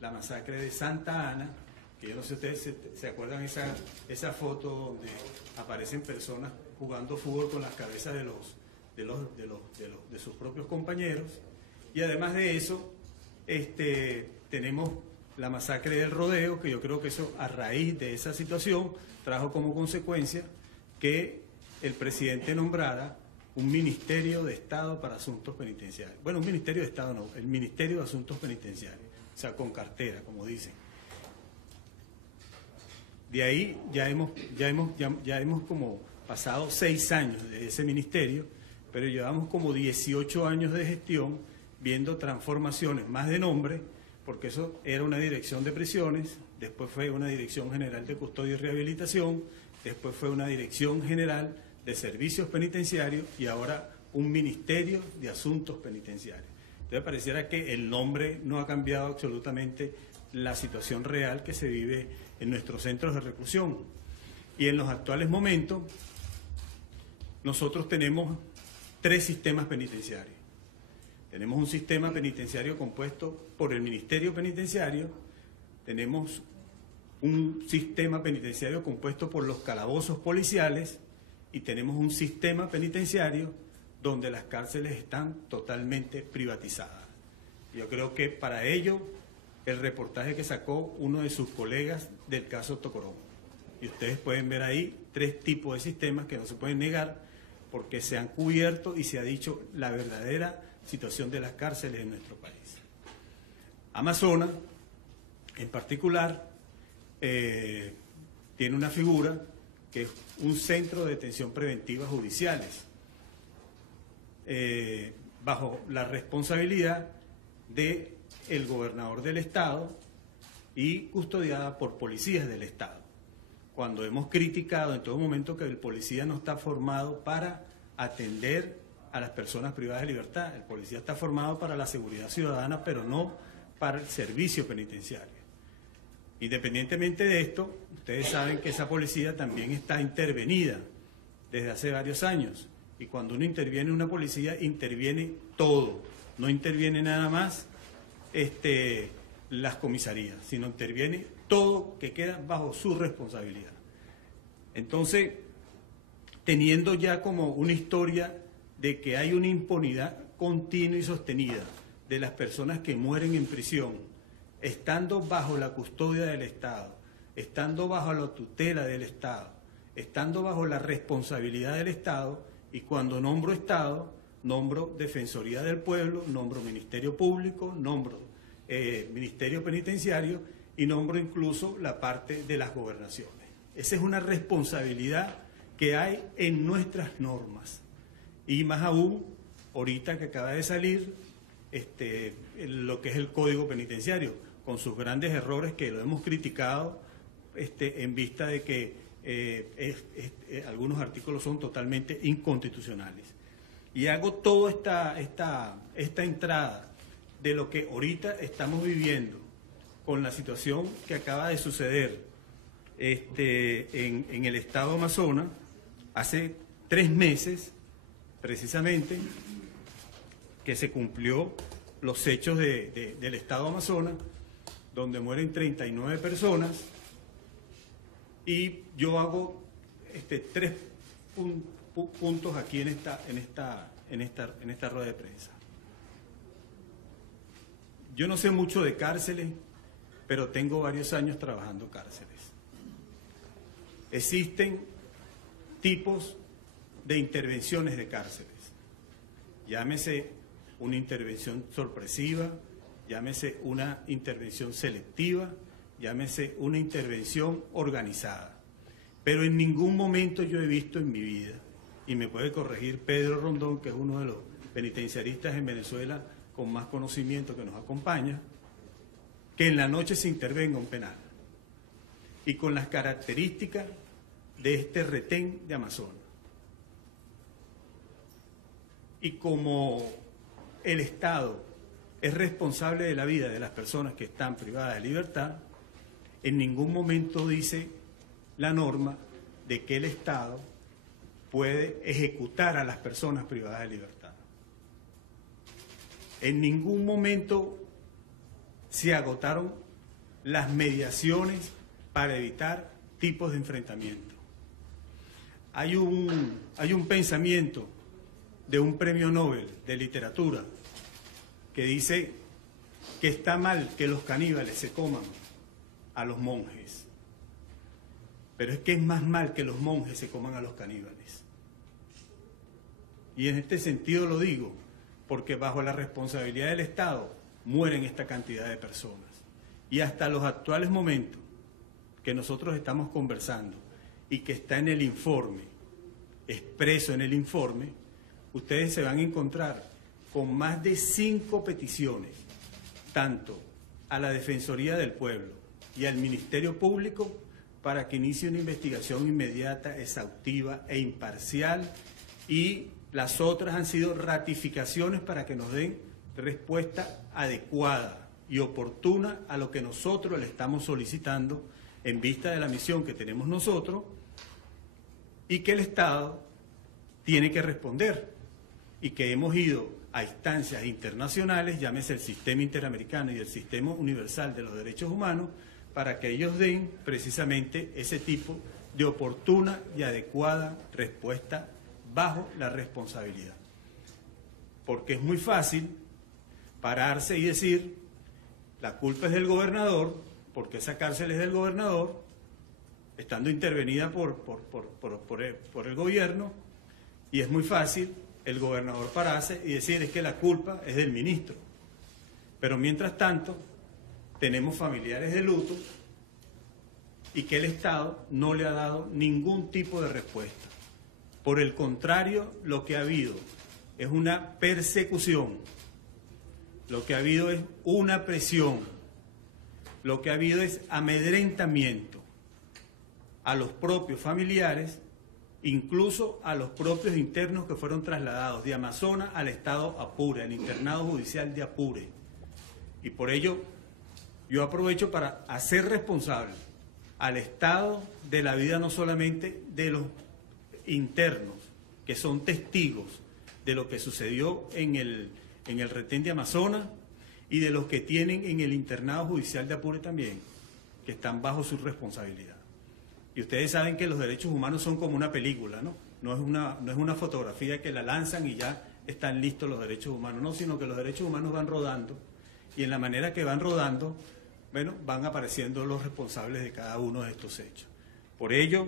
la masacre de Santa Ana, que yo no sé si ustedes se acuerdan esa foto donde aparecen personas jugando fútbol con las cabezas de sus propios compañeros. Y además de eso, tenemos la masacre del Rodeo, que yo creo que eso, a raíz de esa situación, trajo como consecuencia que el presidente nombrara un Ministerio de Estado para Asuntos Penitenciarios. Bueno, un Ministerio de Estado no, el Ministerio de Asuntos Penitenciarios, o sea, con cartera, como dicen. De ahí ya hemos como pasado 6 años de ese ministerio, pero llevamos como 18 años de gestión viendo transformaciones, más de nombre, porque eso era una dirección de prisiones, después fue una dirección general de custodia y rehabilitación, después fue una dirección general de servicios penitenciarios y ahora un Ministerio de Asuntos Penitenciarios. Entonces pareciera que el nombre no ha cambiado absolutamente la situación real que se vive en nuestros centros de reclusión. Y en los actuales momentos nosotros tenemos 3 sistemas penitenciarios. Tenemos un sistema penitenciario compuesto por el Ministerio Penitenciario, tenemos un sistema penitenciario compuesto por los calabozos policiales y tenemos un sistema penitenciario donde las cárceles están totalmente privatizadas. Yo creo que para ello el reportaje que sacó uno de sus colegas del caso Tocorón. Y ustedes pueden ver ahí 3 tipos de sistemas que no se pueden negar porque se han cubierto y se ha dicho la verdadera situación de las cárceles en nuestro país. Amazonas, en particular, tiene una figura que es un centro de detención preventiva judiciales, bajo la responsabilidad del gobernador del Estado y custodiada por policías del Estado. Cuando hemos criticado en todo momento que el policía no está formado para atender a las personas privadas de libertad, el policía está formado para la seguridad ciudadana, pero no para el servicio penitenciario. Independientemente de esto, ustedes saben que esa policía también está intervenida desde hace varios años. Y cuando uno interviene en una policía, interviene todo. No interviene nada más las comisarías, sino interviene todo que queda bajo su responsabilidad. Entonces, teniendo ya como una historia de que hay una impunidad continua y sostenida de las personas que mueren en prisión, estando bajo la custodia del Estado, estando bajo la tutela del Estado, estando bajo la responsabilidad del Estado, y cuando nombro Estado, nombro Defensoría del Pueblo, nombro Ministerio Público, nombro Ministerio Penitenciario y nombro incluso la parte de las gobernaciones. Esa es una responsabilidad que hay en nuestras normas. Y más aún, ahorita que acaba de salir lo que es el Código Penitenciario, con sus grandes errores que lo hemos criticado en vista de que algunos artículos son totalmente inconstitucionales. Y hago toda esta entrada de lo que ahorita estamos viviendo con la situación que acaba de suceder en el estado Amazonas hace 3 meses, precisamente, que se cumplió los hechos del estado Amazonas, donde mueren 39 personas, y yo hago 3 puntos aquí en esta rueda de prensa. Yo no sé mucho de cárceles, pero tengo varios años trabajando cárceles. Existen tipos de intervenciones de cárceles. Llámese una intervención sorpresiva, llámese una intervención selectiva, llámese una intervención organizada. Pero en ningún momento yo he visto en mi vida, y me puede corregir Pedro Rondón, que es uno de los penitenciaristas en Venezuela con más conocimiento que nos acompaña, que en la noche se intervenga un penal. Y con las características de este retén de Amazonas. Y como el Estado es responsable de la vida de las personas que están privadas de libertad, en ningún momento dice la norma de que el Estado puede ejecutar a las personas privadas de libertad. En ningún momento se agotaron las mediaciones para evitar tipos de enfrentamiento. Hay un pensamiento de un premio Nobel de literatura que dice que está mal que los caníbales se coman a los monjes, pero es que es más mal que los monjes se coman a los caníbales. Y en este sentido lo digo, porque bajo la responsabilidad del Estado mueren esta cantidad de personas. Y hasta los actuales momentos que nosotros estamos conversando y que está en el informe, expreso en el informe, ustedes se van a encontrar con más de 5 peticiones, tanto a la Defensoría del Pueblo y al Ministerio Público, para que inicie una investigación inmediata, exhaustiva e imparcial, y las otras han sido ratificaciones para que nos den respuesta adecuada y oportuna a lo que nosotros le estamos solicitando en vista de la misión que tenemos nosotros y que el Estado tiene que responder, y que hemos ido a instancias internacionales, llámese el Sistema Interamericano y el Sistema Universal de los Derechos Humanos, para que ellos den precisamente ese tipo de oportuna y adecuada respuesta bajo la responsabilidad. Porque es muy fácil pararse y decir, la culpa es del gobernador, porque esa cárcel es del gobernador, estando intervenida por el gobierno, y es muy fácil el gobernador pararse y decir, es que la culpa es del ministro. Pero mientras tanto, tenemos familiares de luto y que el Estado no le ha dado ningún tipo de respuesta. Por el contrario, lo que ha habido es una persecución, lo que ha habido es una presión, lo que ha habido es amedrentamiento a los propios familiares, incluso a los propios internos que fueron trasladados de Amazonas al estado Apure, al internado judicial de Apure. Y por ello yo aprovecho para hacer responsable al Estado de la vida no solamente de los internos, que son testigos de lo que sucedió en el retén de Amazonas, y de los que tienen en el internado judicial de Apure también, que están bajo su responsabilidad. Y ustedes saben que los derechos humanos son como una película, ¿no? No es una fotografía que la lanzan y ya están listos los derechos humanos, no, sino que los derechos humanos van rodando, y en la manera que van rodando, bueno, van apareciendo los responsables de cada uno de estos hechos. Por ello,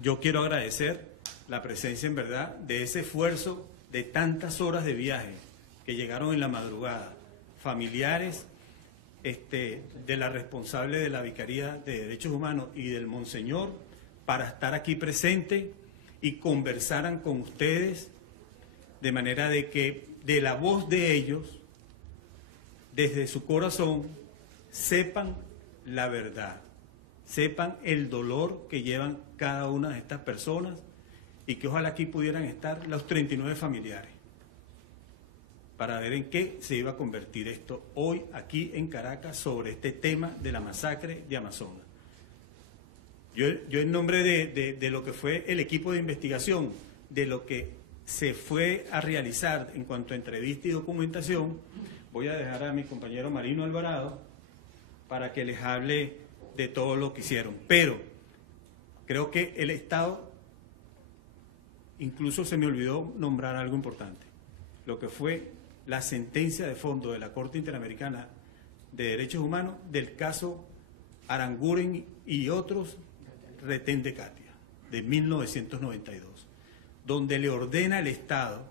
yo quiero agradecer la presencia, en verdad, de ese esfuerzo de tantas horas de viaje que llegaron en la madrugada, familiares de la responsable de la Vicaría de Derechos Humanos y del Monseñor, para estar aquí presente y conversaran con ustedes, de manera de que de la voz de ellos, desde su corazón, sepan la verdad, sepan el dolor que llevan cada una de estas personas, y que ojalá aquí pudieran estar los 39 familiares, para ver en qué se iba a convertir esto hoy aquí en Caracas sobre este tema de la masacre de Amazonas. Yo en nombre de lo que fue el equipo de investigación, de lo que se fue a realizar en cuanto a entrevista y documentación, voy a dejar a mi compañero Marino Alvarado para que les hable de todo lo que hicieron. Pero creo que el Estado, incluso se me olvidó nombrar algo importante, lo que fue la sentencia de fondo de la Corte Interamericana de Derechos Humanos del caso Aranguren y otros, retén de Katia, de 1992, donde le ordena al Estado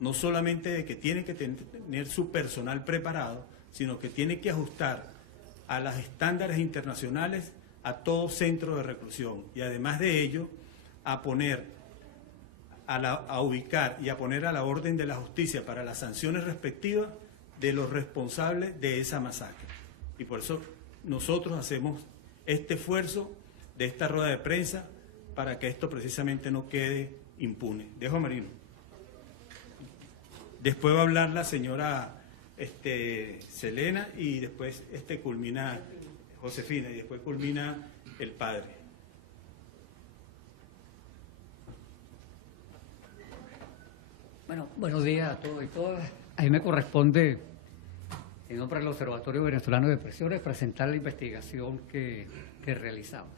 no solamente de que tiene que tener su personal preparado, sino que tiene que ajustar a los estándares internacionales a todo centro de reclusión, y además de ello a poner a ubicar y a poner a la orden de la justicia para las sanciones respectivas de los responsables de esa masacre. Y por eso nosotros hacemos este esfuerzo de esta rueda de prensa, para que esto precisamente no quede impune. Dejo a Marino. Después va a hablar la señora Selena, y después culmina Josefina, y después culmina el padre. Bueno, buenos días a todos y todas. A mí me corresponde en nombre del Observatorio Venezolano de Prisiones, presentar la investigación que realizamos.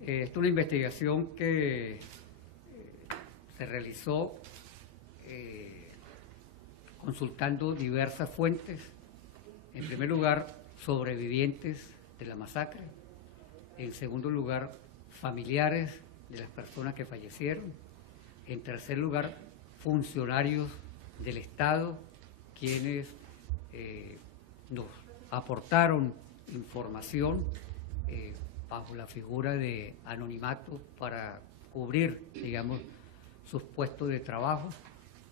Esta es una investigación que se realizó consultando diversas fuentes. En primer lugar, sobrevivientes de la masacre. En segundo lugar, familiares de las personas que fallecieron. En tercer lugar, funcionarios del Estado, quienes nos aportaron información bajo la figura de anonimato para cubrir, digamos, sus puestos de trabajo,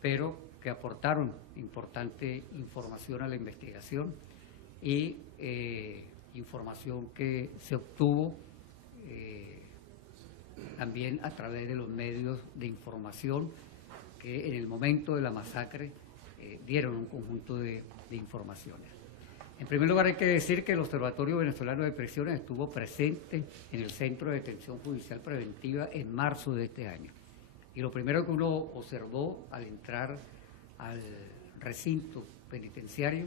pero que aportaron importante información a la investigación y información que se obtuvo también a través de los medios de información que en el momento de la masacre dieron un conjunto de informaciones. En primer lugar, hay que decir que el Observatorio Venezolano de Prisiones estuvo presente en el Centro de Detención Judicial Preventiva en marzo de este año. Y lo primero que uno observó al entrar al recinto penitenciario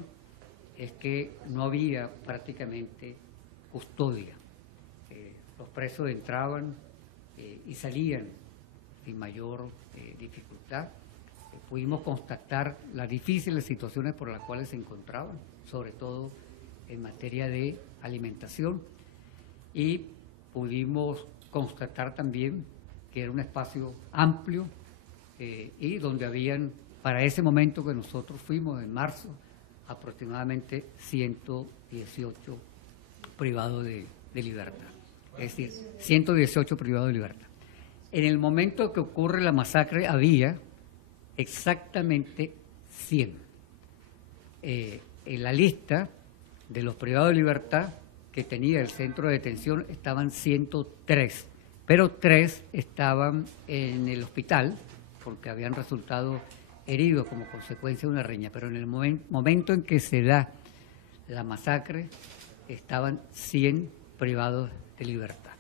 es que no había prácticamente custodia. Los presos entraban y salían sin mayor dificultad. Pudimos constatar las difíciles situaciones por las cuales se encontraban, sobre todo en materia de alimentación, y pudimos constatar también que era un espacio amplio y donde habían, para ese momento que nosotros fuimos en marzo, aproximadamente 118 privados de libertad. Es decir, 118 privados de libertad. En el momento que ocurre la masacre había exactamente 100. En la lista de los privados de libertad que tenía el centro de detención estaban 103, pero 3 estaban en el hospital porque habían resultado heridos como consecuencia de una riña, pero en el momento en que se da la masacre estaban 100 privados de libertad.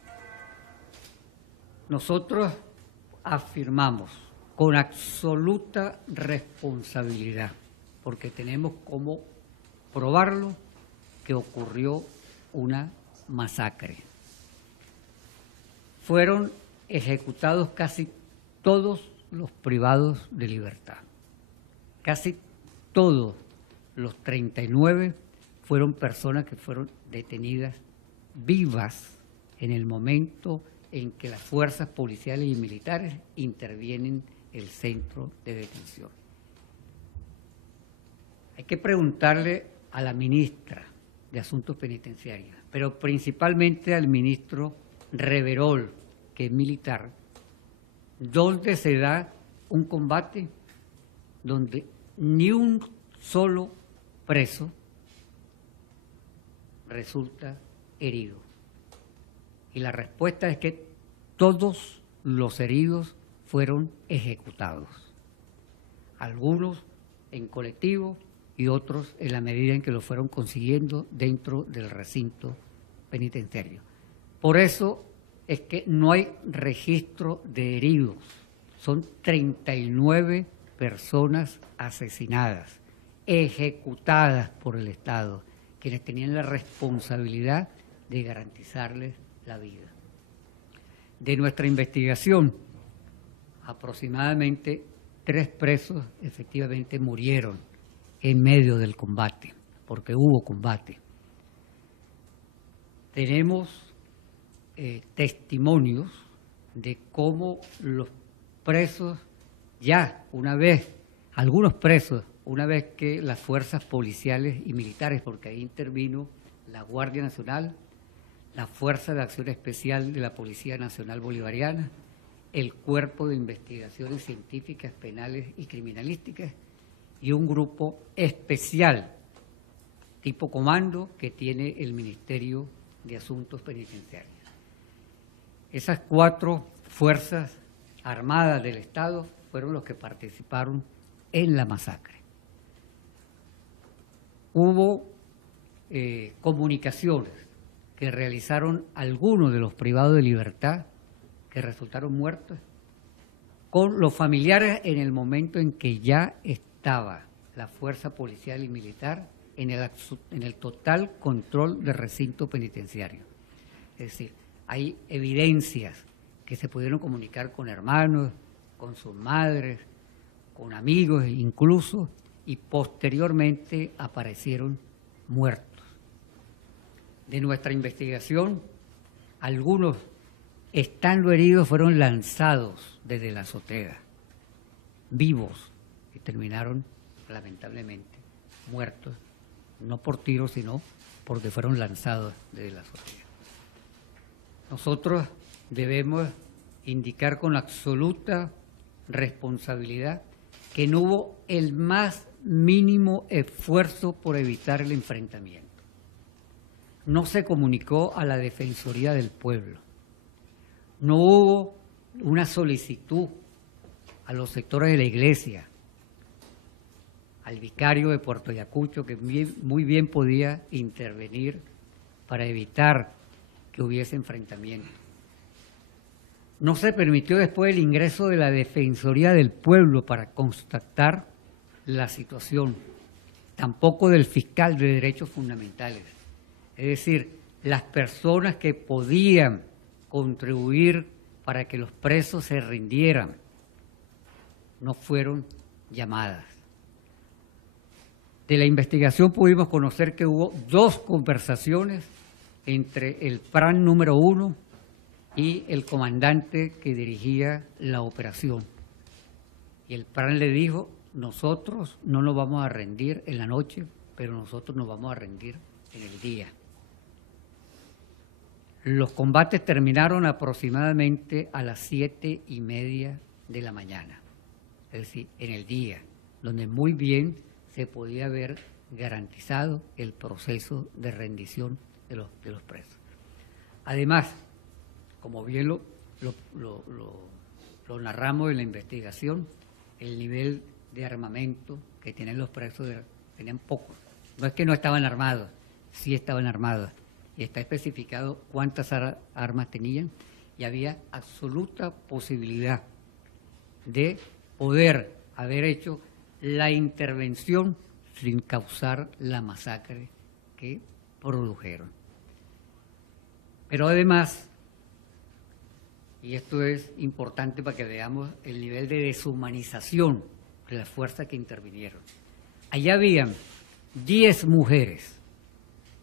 Nosotros afirmamos con absoluta responsabilidad, porque tenemos cómo probarlo, que ocurrió una masacre. Fueron ejecutados casi todos los privados de libertad. Casi todos los 39 fueron personas que fueron detenidas vivas en el momento en que las fuerzas policiales y militares intervienen en el centro de detención. Hay que preguntarle a la ministra de Asuntos Penitenciarios, pero principalmente al ministro Reverol, que es militar, ¿dónde se da un combate donde ni un solo preso resulta herido? Y la respuesta es que todos los heridos fueron ejecutados, algunos en colectivo y otros en la medida en que lo fueron consiguiendo dentro del recinto penitenciario. Por eso es que no hay registro de heridos, son 39 personas asesinadas, ejecutadas por el Estado, quienes tenían la responsabilidad de garantizarles la vida. De nuestra investigación, aproximadamente 3 presos efectivamente murieron en medio del combate, porque hubo combate. Tenemos testimonios de cómo los presos ya una vez, algunos presos, una vez que las fuerzas policiales y militares, porque ahí intervino la Guardia Nacional, la Fuerza de Acción Especial de la Policía Nacional Bolivariana, el Cuerpo de Investigaciones Científicas, Penales y Criminalísticas y un grupo especial tipo comando que tiene el Ministerio de Asuntos Penitenciarios. Esas 4 fuerzas armadas del Estado fueron los que participaron en la masacre. Hubo comunicaciones que realizaron algunos de los privados de libertad que resultaron muertos con los familiares en el momento en que ya estaba la fuerza policial y militar en el total control del recinto penitenciario. Es decir, hay evidencias que se pudieron comunicar con hermanos, con sus madres, con amigos incluso, y posteriormente aparecieron muertos. De nuestra investigación, algunos, estando heridos, fueron lanzados desde la azotea, vivos, y terminaron lamentablemente muertos, no por tiros, sino porque fueron lanzados desde la azotea. Nosotros debemos indicar con absoluta responsabilidad que no hubo el más mínimo esfuerzo por evitar el enfrentamiento. No se comunicó a la Defensoría del Pueblo. No hubo una solicitud a los sectores de la Iglesia, al vicario de Puerto Ayacucho, que muy bien podía intervenir para evitar que hubiese enfrentamiento. No se permitió después el ingreso de la Defensoría del Pueblo para constatar la situación, tampoco del fiscal de derechos fundamentales. Es decir, las personas que podían contribuir para que los presos se rindieran no fueron llamadas. De la investigación pudimos conocer que hubo 2 conversaciones entre el PRAN número 1 y el comandante que dirigía la operación. Y el PRAN le dijo: nosotros no nos vamos a rendir en la noche, pero nosotros nos vamos a rendir en el día. Los combates terminaron aproximadamente a las 7:30 de la mañana, es decir, en el día, donde muy bien se podía haber garantizado el proceso de rendición de los presos. Además, como bien lo narramos en la investigación, el nivel de armamento que tenían los presos tenían poco. No es que no estaban armados, sí estaban armados. Y está especificado cuántas armas tenían, y había absoluta posibilidad de poder haber hecho la intervención sin causar la masacre que produjeron. Pero además, y esto es importante para que veamos el nivel de deshumanización de las fuerzas que intervinieron. Allá habían 10 mujeres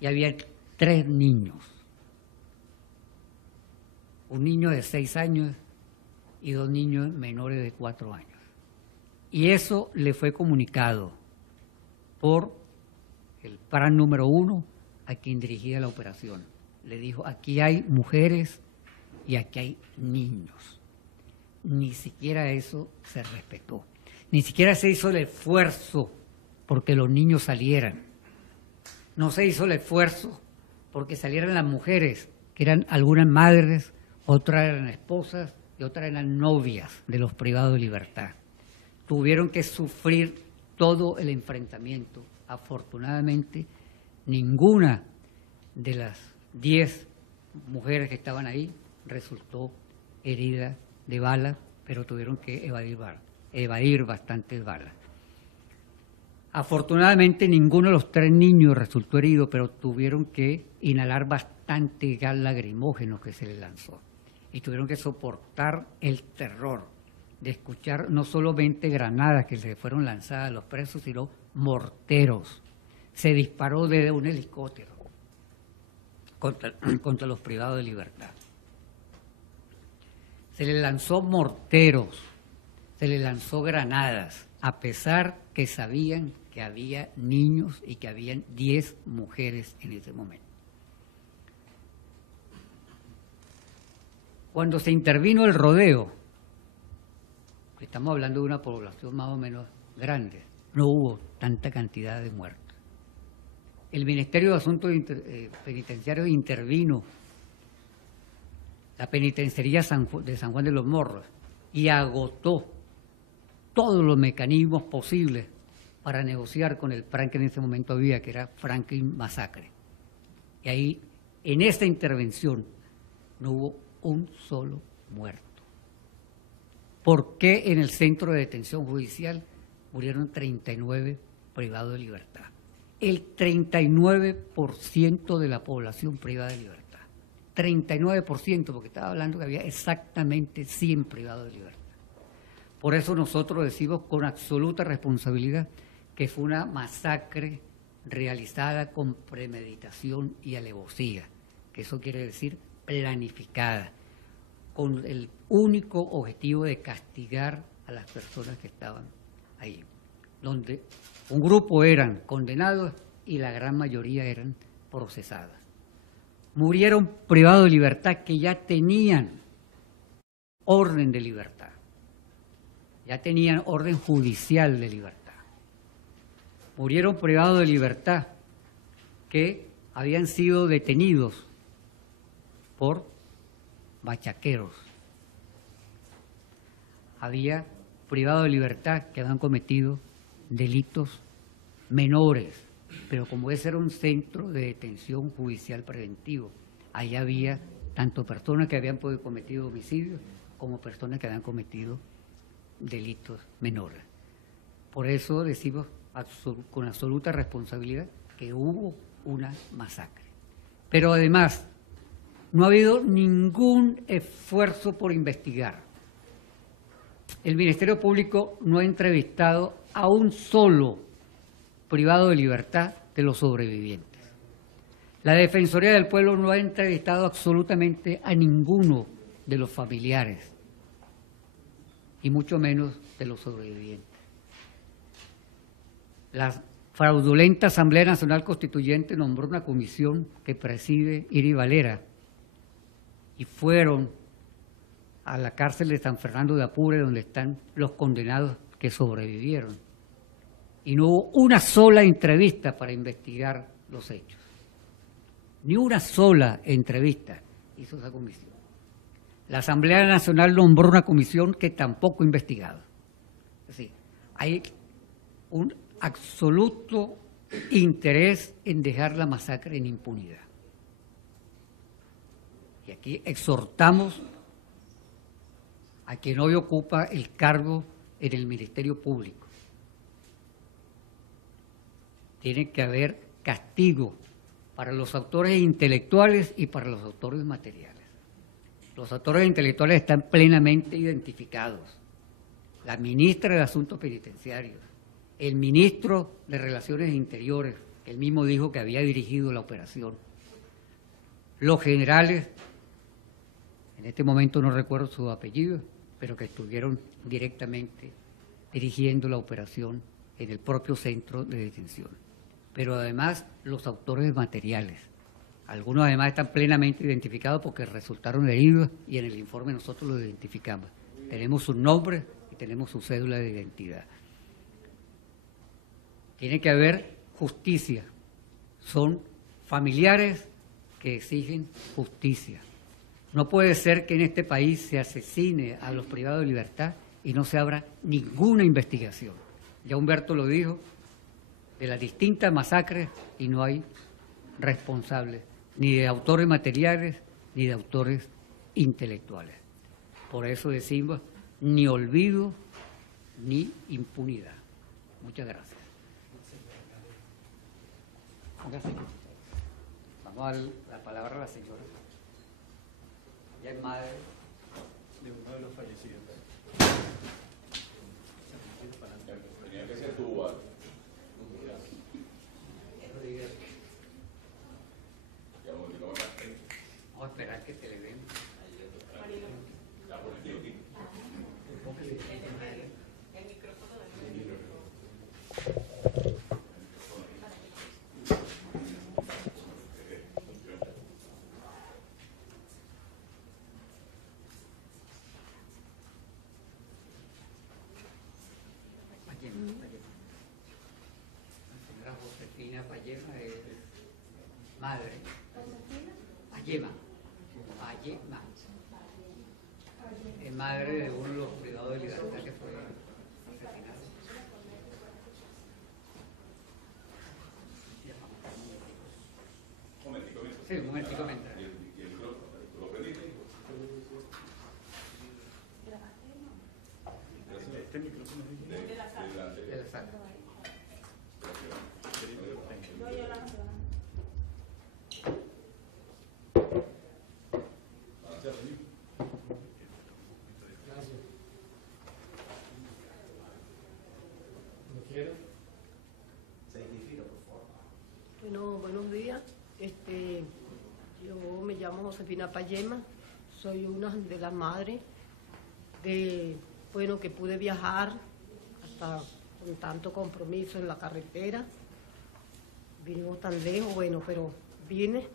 y había 3 niños. Un niño de 6 años y 2 niños menores de 4 años. Y eso le fue comunicado por el PRAN número 1 a quien dirigía la operación. Le dijo: aquí hay mujeres y aquí hay niños. Ni siquiera eso se respetó. Ni siquiera se hizo el esfuerzo porque los niños salieran. No se hizo el esfuerzo porque salieran las mujeres, que eran algunas madres, otras eran esposas y otras eran novias de los privados de libertad. Tuvieron que sufrir todo el enfrentamiento. Afortunadamente, ninguna de las 10 mujeres que estaban ahí resultó herida de bala, pero tuvieron que evadir bastantes balas. Afortunadamente, ninguno de los 3 niños resultó herido, pero tuvieron que inhalar bastante gas lacrimógeno que se les lanzó. Y tuvieron que soportar el terror de escuchar no solamente granadas que se fueron lanzadas a los presos, sino morteros. Se disparó desde un helicóptero contra los privados de libertad. Se les lanzó morteros, se les lanzó granadas, a pesar que sabían que había niños y que habían 10 mujeres en ese momento. Cuando se intervino el rodeo, estamos hablando de una población más o menos grande, no hubo tanta cantidad de muertos. El Ministerio de Asuntos Penitenciarios intervino, la penitenciaría de San Juan de los Morros, y agotó todos los mecanismos posibles para negociar con el PRAN que en ese momento había, que era Franklin Masacre. Y ahí, en esta intervención, no hubo un solo muerto. ¿Por qué en el centro de detención judicial murieron 39 privados de libertad? el 39% de la población privada de libertad. 39%, porque estaba hablando que había exactamente 100 privados de libertad. Por eso nosotros decimos con absoluta responsabilidad que fue una masacre realizada con premeditación y alevosía, que eso quiere decir planificada, con el único objetivo de castigar a las personas que estaban ahí, donde un grupo eran condenados y la gran mayoría eran procesadas. Murieron privados de libertad que ya tenían orden de libertad, ya tenían orden judicial de libertad. Murieron privados de libertad que habían sido detenidos por bachaqueros. Había privados de libertad que habían cometido delitos menores, pero como ese era un centro de detención judicial preventivo, ahí había tanto personas que habían cometido homicidios como personas que habían cometido delitos menores. Por eso decimos con absoluta responsabilidad que hubo una masacre. Pero además, no ha habido ningún esfuerzo por investigar. El Ministerio Público no ha entrevistado a un solo privado de libertad de los sobrevivientes. La Defensoría del Pueblo no ha entrevistado absolutamente a ninguno de los familiares, y mucho menos de los sobrevivientes. La fraudulenta Asamblea Nacional Constituyente nombró una comisión que preside Iri Valera y fueron a la cárcel de San Fernando de Apure, donde están los condenados que sobrevivieron. Y no hubo una sola entrevista para investigar los hechos. Ni una sola entrevista hizo esa comisión. La Asamblea Nacional nombró una comisión que tampoco ha investigado. Es decir, hay un absoluto interés en dejar la masacre en impunidad. Y aquí exhortamos a quien hoy ocupa el cargo en el Ministerio Público. Tiene que haber castigo para los autores intelectuales y para los autores materiales. Los autores intelectuales están plenamente identificados. La ministra de Asuntos Penitenciarios, el ministro de Relaciones Interiores, él mismo dijo que había dirigido la operación. Los generales, en este momento no recuerdo su apellido, pero que estuvieron directamente dirigiendo la operación en el propio centro de detención. Pero además los autores materiales. Algunos además están plenamente identificados porque resultaron heridos y en el informe nosotros los identificamos. Tenemos su nombre y tenemos su cédula de identidad. Tiene que haber justicia. Son familiares que exigen justicia. No puede ser que en este país se asesine a los privados de libertad y no se abra ninguna investigación. Ya Humberto lo dijo, de las distintas masacres y no hay responsables, ni de autores materiales ni de autores intelectuales. Por eso decimos ni olvido ni impunidad. Muchas gracias. Vamos a dar la palabra a la señora. Ella es madre de uno de los fallecidos. Tenía que ser tú, ¿vale? Vamos a esperar que te le den. El micrófono La señora Josefina Pallema es madre. Pallema. Es madre de uno de los privados de libertad que fue asesinado. Sí, un momentico me entra. Este micrófono es De la sala. Bueno, buenos días. Yo me llamo Josefina Payema, soy una de las madres que pude viajar hasta con tanto compromiso en la carretera. Vinimos tan lejos, pero vine.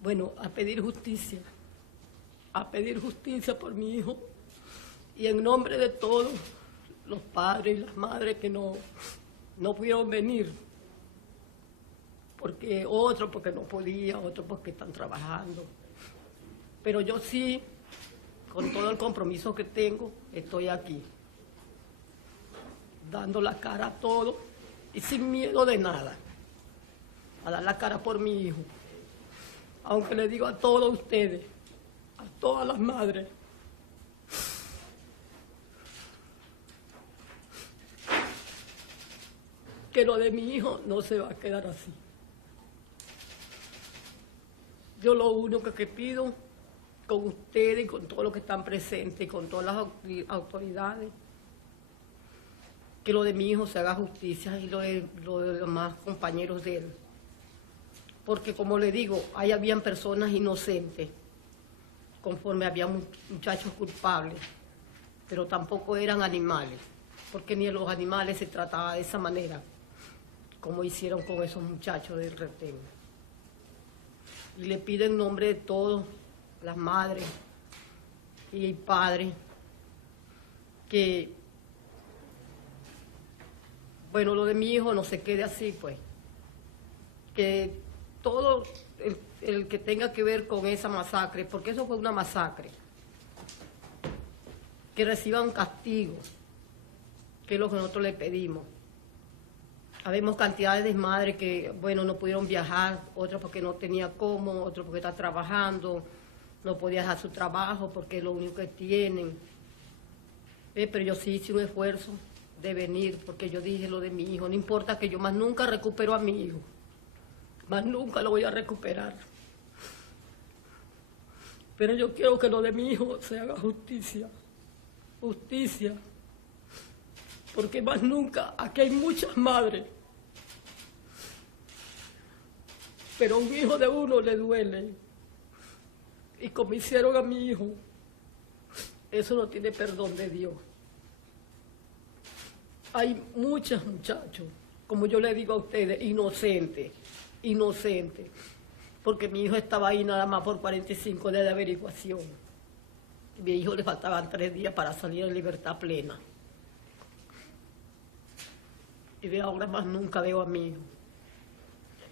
Bueno, a pedir justicia por mi hijo y en nombre de todos los padres y las madres que no pudieron venir, porque no podía, otros porque están trabajando, pero yo sí, con todo el compromiso que tengo, estoy aquí, dando la cara a todos y sin miedo de nada, a dar la cara por mi hijo. Aunque le digo a todos ustedes, a todas las madres, que lo de mi hijo no se va a quedar así. Yo lo único que pido con ustedes y con todos los que están presentes y con todas las autoridades, que lo de mi hijo se haga justicia y lo de los demás compañeros de él. Porque como le digo, ahí habían personas inocentes, conforme había muchachos culpables, pero tampoco eran animales, porque ni a los animales se trataba de esa manera, como hicieron con esos muchachos del retén. Y le pido en nombre de todos, las madres y padres, que, lo de mi hijo no se quede así, pues, que todo el que tenga que ver con esa masacre, porque eso fue una masacre, que reciba un castigo, que es lo que nosotros le pedimos. Habemos cantidades de madres que, no pudieron viajar, otras porque no tenía cómo, otras porque está trabajando, no podía dejar su trabajo porque es lo único que tienen. Pero yo sí hice un esfuerzo de venir, porque yo dije lo de mi hijo, no importa que yo más nunca recupero a mi hijo, más nunca lo voy a recuperar. Pero yo quiero que lo de mi hijo se haga justicia. Justicia. Porque más nunca, aquí hay muchas madres. Pero a un hijo de uno le duele. Y como hicieron a mi hijo, eso no tiene perdón de Dios. Hay muchos muchachos, como yo le digo a ustedes, inocentes. Porque mi hijo estaba ahí nada más por 45 días de averiguación. A mi hijo le faltaban 3 días para salir en libertad plena. Y de ahora más nunca veo a mi hijo.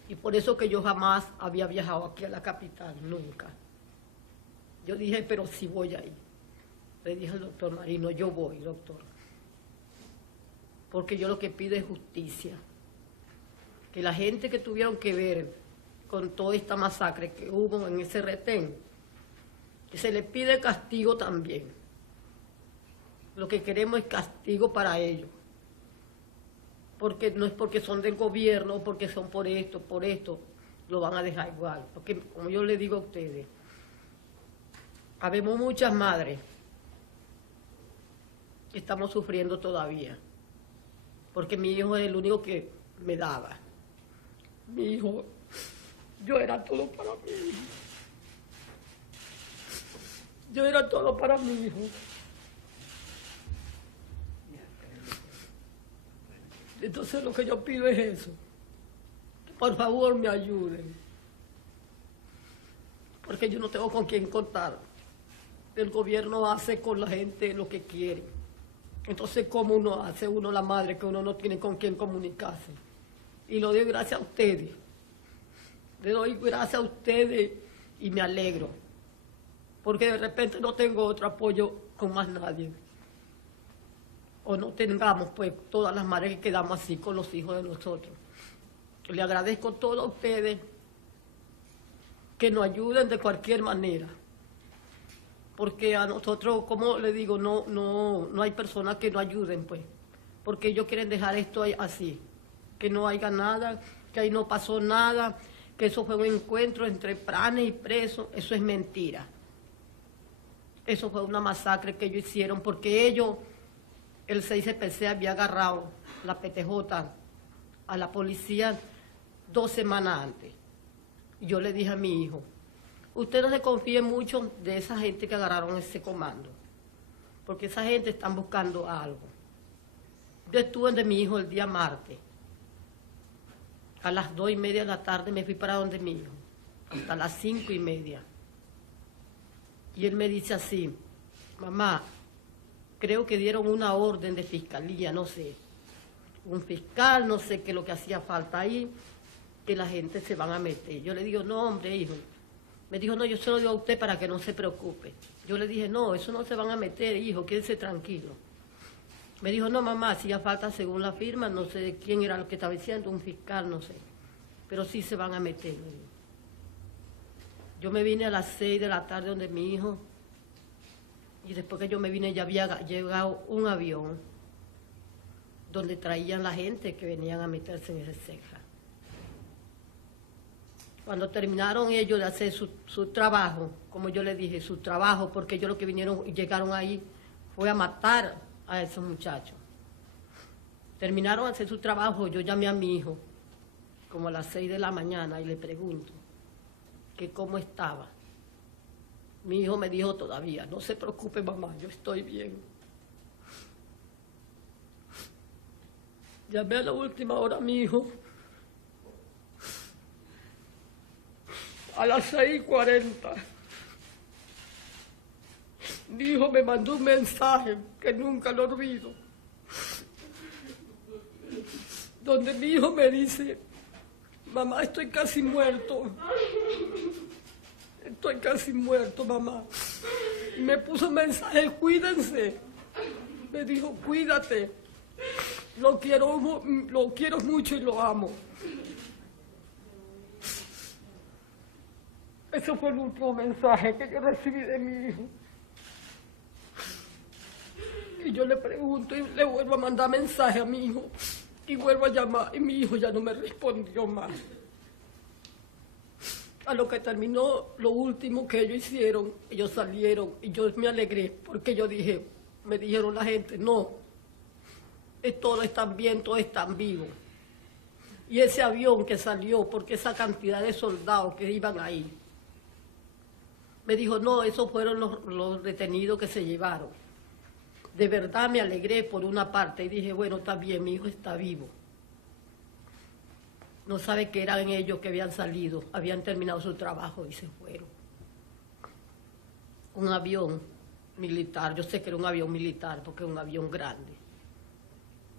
Y por eso que yo jamás había viajado aquí a la capital, nunca. Yo dije, pero sí voy a ir. Le dije al doctor Marino, yo voy, doctor. Porque yo lo que pido es justicia. Que la gente que tuvieron que ver con toda esta masacre que hubo en ese retén, que se les pide castigo también. Lo que queremos es castigo para ellos. Porque no es porque son del gobierno, porque son por esto, lo van a dejar igual. Porque como yo les digo a ustedes, habemos muchas madres que estamos sufriendo todavía. Porque mi hijo es el único que me daba. Mi hijo, yo era todo para mi hijo. Yo era todo para mi hijo. Entonces lo que yo pido es eso. Que por favor me ayuden. Porque yo no tengo con quién contar. El gobierno hace con la gente lo que quiere. Entonces, ¿cómo uno hace? Uno la madre, que uno no tiene con quién comunicarse. Y lo doy gracias a ustedes. Le doy gracias a ustedes y me alegro. Porque de repente no tengo otro apoyo con más nadie. O no tengamos, pues, todas las madres que quedamos así con los hijos de nosotros. Le agradezco todo a ustedes que nos ayuden de cualquier manera. Porque a nosotros, como le digo, no hay personas que nos ayuden, pues. Porque ellos quieren dejar esto así. Que no haya nada, que ahí no pasó nada, que eso fue un encuentro entre pranes y presos. Eso es mentira. Eso fue una masacre que ellos hicieron porque ellos, el 6CPC había agarrado la PTJ a la policía 2 semanas antes. Y yo le dije a mi hijo, usted no se confíe mucho de esa gente que agarraron ese comando, porque esa gente está buscando algo. Yo estuve donde mi hijo el día martes. A las 2:30 de la tarde me fui para donde mi hijo, hasta las 5:30. Y él me dice así, mamá, creo que dieron una orden de fiscalía, no sé, un fiscal, no sé qué es lo que hacía falta ahí, que la gente se van a meter. Yo le digo, no, hombre, hijo. Me dijo, no, yo se lo digo a usted para que no se preocupe. Yo le dije, no, eso no se van a meter, hijo, quédese tranquilo. Me dijo, no, mamá, hacía falta según la firma, no sé quién era lo que estaba diciendo, un fiscal, no sé. Pero sí se van a meter. Me dijo. Yo me vine a las 6 de la tarde donde mi hijo, y después que yo me vine ya había llegado un avión donde traían la gente que venían a meterse en ese ceja. Cuando terminaron ellos de hacer su trabajo, como yo les dije, su trabajo, porque ellos lo que vinieron y llegaron ahí fue a matar a esos muchachos. Terminaron de hacer su trabajo, yo llamé a mi hijo, como a las 6 de la mañana, y le pregunto que cómo estaba. Mi hijo me dijo todavía, no se preocupe mamá, yo estoy bien. Llamé a la última hora a mi hijo, a las 6:40. Mi hijo me mandó un mensaje que nunca lo olvido, donde mi hijo me dice, mamá, estoy casi muerto. Estoy casi muerto, mamá. Y me puso un mensaje, cuídense. Me dijo, cuídate. Lo quiero mucho y lo amo. Ese fue el último mensaje que yo recibí de mi hijo. Y yo le pregunto y le vuelvo a mandar mensaje a mi hijo. Y vuelvo a llamar y mi hijo ya no me respondió más. A lo que terminó lo último que ellos hicieron, ellos salieron y yo me alegré porque yo dije, me dijeron la gente, no, todos están bien, todos están vivos. Y ese avión que salió, porque esa cantidad de soldados que iban ahí, me dijo, no, esos fueron los detenidos que se llevaron. De verdad me alegré por una parte y dije, bueno, está bien, mi hijo está vivo. No sabe que eran ellos que habían salido, habían terminado su trabajo y se fueron. Un avión militar, yo sé que era un avión militar porque es un avión grande,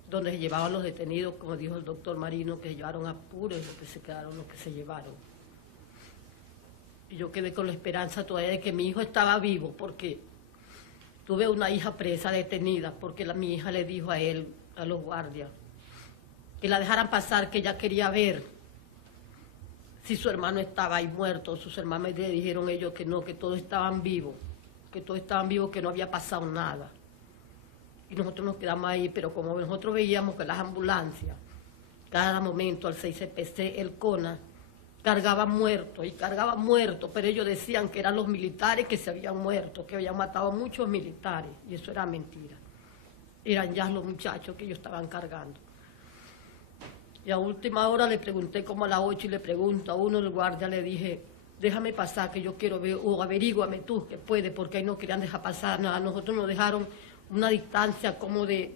donde se llevaban los detenidos, como dijo el doctor Marino, que se llevaron a puros los que se quedaron, los que se llevaron. Y yo quedé con la esperanza todavía de que mi hijo estaba vivo, porque tuve una hija presa, detenida, porque mi hija le dijo a él, a los guardias, que la dejaran pasar, que ella quería ver si su hermano estaba ahí muerto. Sus hermanos le dijeron ellos que no, que todos estaban vivos, que no había pasado nada. Y nosotros nos quedamos ahí, pero como nosotros veíamos que las ambulancias, cada momento al 6CPC, el CONA, cargaban muertos, pero ellos decían que eran los militares que se habían muerto, que habían matado a muchos militares, y eso era mentira. Eran ya los muchachos que ellos estaban cargando. Y a última hora le pregunté, como a las 8, y le pregunto a uno del guardia, le dije, déjame pasar, que yo quiero ver, o averíguame tú que puede, porque ahí no querían dejar pasar nada. Nosotros nos dejaron una distancia como de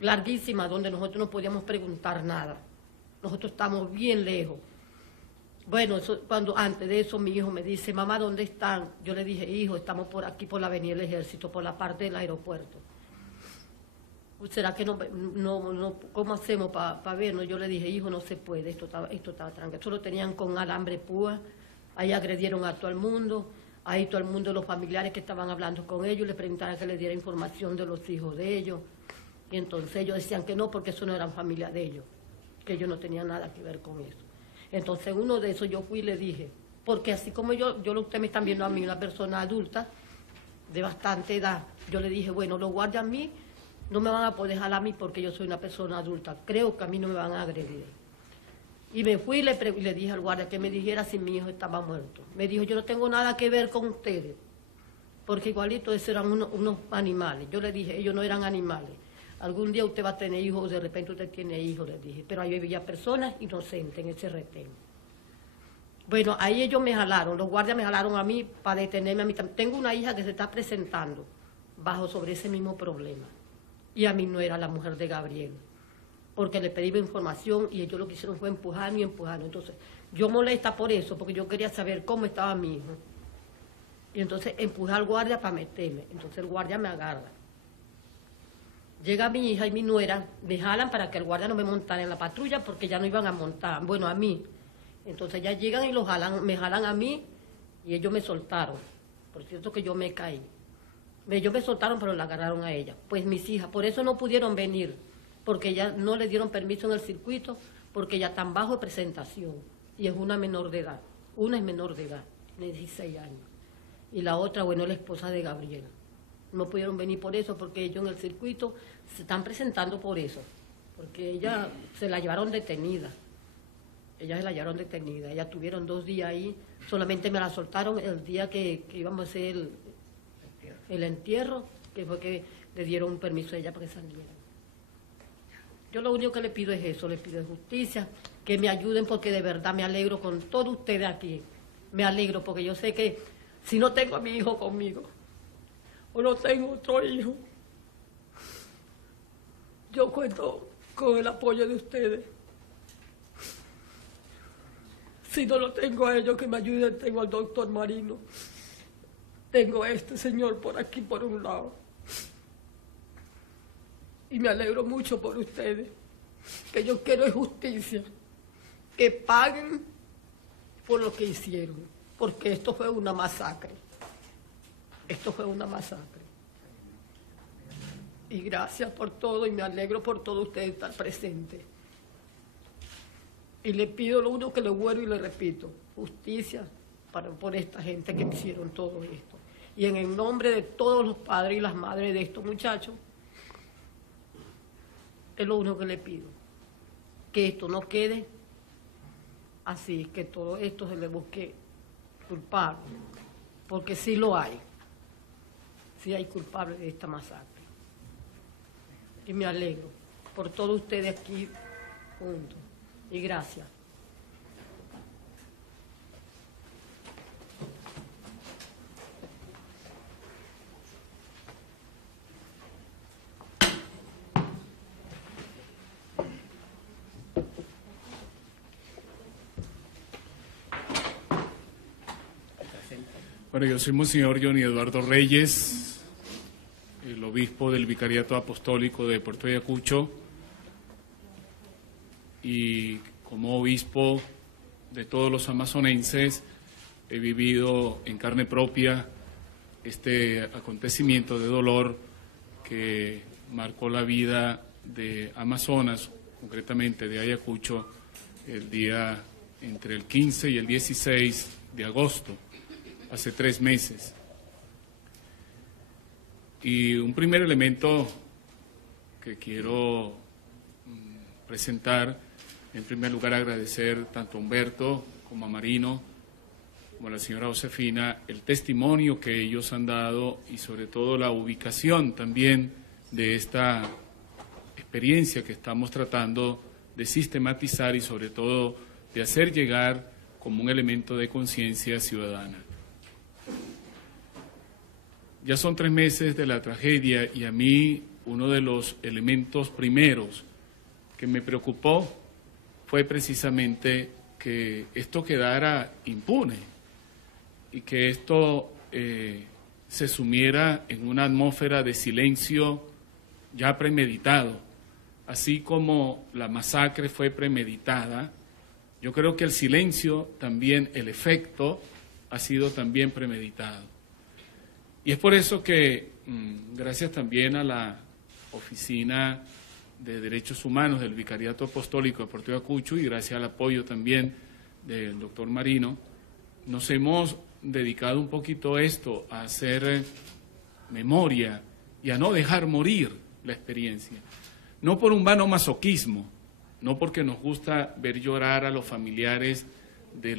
larguísima, donde nosotros no podíamos preguntar nada. Nosotros estamos bien lejos. Bueno, antes de eso mi hijo me dice, mamá, ¿dónde están? Yo le dije, hijo, estamos por aquí, por la avenida del Ejército, por la parte del aeropuerto. ¿Será que cómo hacemos para vernos? Yo le dije, hijo, no se puede, esto estaba tranquilo. Eso lo tenían con alambre púa, ahí agredieron a todo el mundo, ahí todo el mundo, los familiares que estaban hablando con ellos, les preguntaron que les diera información de los hijos de ellos, y entonces ellos decían que no, porque eso no eran familia de ellos, que yo no tenía nada que ver con eso. Entonces uno de esos yo fui y le dije, porque así como ustedes me están viendo a mí, una persona adulta, de bastante edad, yo le dije, bueno, los guardias a mí no me van a poder jalar a mí porque yo soy una persona adulta, creo que a mí no me van a agredir. Y me fui y le dije al guardia que me dijera si mi hijo estaba muerto. Me dijo, yo no tengo nada que ver con ustedes, porque igualito esos eran unos animales. Yo le dije, ellos no eran animales. Algún día usted va a tener hijos, de repente usted tiene hijos, le dije. Pero ahí había personas inocentes en ese retén. Bueno, ahí ellos me jalaron, los guardias me jalaron a mí para detenerme a mí. Tengo una hija que se está presentando sobre ese mismo problema. Y a mí no era la mujer de Gabriel, porque le pedí información y ellos lo que hicieron fue empujarme y empujarme. Entonces, yo molesta por eso, porque yo quería saber cómo estaba mi hijo. Y entonces empujé al guardia para meterme. Entonces el guardia me agarra. Llega mi hija y mi nuera, me jalan para que el guardia no me montara en la patrulla porque ya no iban a montar, bueno, a mí. Entonces ya llegan y me jalan a mí y ellos me soltaron. Por cierto que yo me caí. Ellos me soltaron, pero la agarraron a ella. Pues mis hijas, por eso no pudieron venir, porque ya no les dieron permiso en el circuito, porque ya están bajo de presentación. Y es una menor de edad. Una es menor de edad, tiene 16 años. Y la otra, bueno, es la esposa de Gabriel. No pudieron venir por eso, porque ellos en el circuito se están presentando por eso. Porque ella se la llevaron detenida. Ellas se la llevaron detenida. Ellas tuvieron 2 días ahí. Solamente me la soltaron el día que íbamos a hacer el entierro, que fue que le dieron un permiso a ella para que saliera. Yo lo único que le pido es eso, le pido justicia, que me ayuden porque de verdad me alegro con todos ustedes aquí. Me alegro porque yo sé que si no tengo a mi hijo conmigo o no tengo otro hijo, yo cuento con el apoyo de ustedes. Si no lo tengo a ellos, que me ayuden, tengo al doctor Marino. Tengo a este señor por aquí, por un lado. Y me alegro mucho por ustedes. Que yo quiero es justicia. Que paguen por lo que hicieron. Porque esto fue una masacre. Esto fue una masacre. Y gracias por todo y me alegro por todo ustedes estar presentes. Y le pido lo único que le vuelvo y le repito, justicia por esta gente que hicieron todo esto. Y en el nombre de todos los padres y las madres de estos muchachos, es lo único que le pido. Que esto no quede así, que todo esto se le busque culpable. Porque sí lo hay. Sí hay culpables de esta masacre. Y me alegro por todos ustedes aquí juntos. Y gracias. Bueno, yo soy Monseñor Johnny Eduardo Reyes, el obispo del Vicariato Apostólico de Puerto Ayacucho, y como obispo de todos los amazonenses he vivido en carne propia este acontecimiento de dolor que marcó la vida de Amazonas, concretamente de Ayacucho, el día entre el 15 y el 16 de agosto, hace 3 meses. Y un primer elemento que quiero presentar, en primer lugar agradecer tanto a Humberto como a Marino, como a la señora Josefina, el testimonio que ellos han dado y sobre todo la ubicación también de esta experiencia que estamos tratando de sistematizar y sobre todo de hacer llegar como un elemento de conciencia ciudadana. Ya son 3 meses de la tragedia y a mí uno de los elementos primeros que me preocupó fue precisamente que esto quedara impune y que esto se sumiera en una atmósfera de silencio ya premeditado. Así como la masacre fue premeditada, yo creo que el silencio también, el efecto, ha sido también premeditado. Y es por eso que, gracias también a la oficina de Derechos Humanos del Vicariato Apostólico de Puerto Ayacucho y gracias al apoyo también del doctor Marino, nos hemos dedicado un poquito a esto, a hacer memoria y a no dejar morir la experiencia. No por un vano masoquismo, no porque nos gusta ver llorar a los familiares de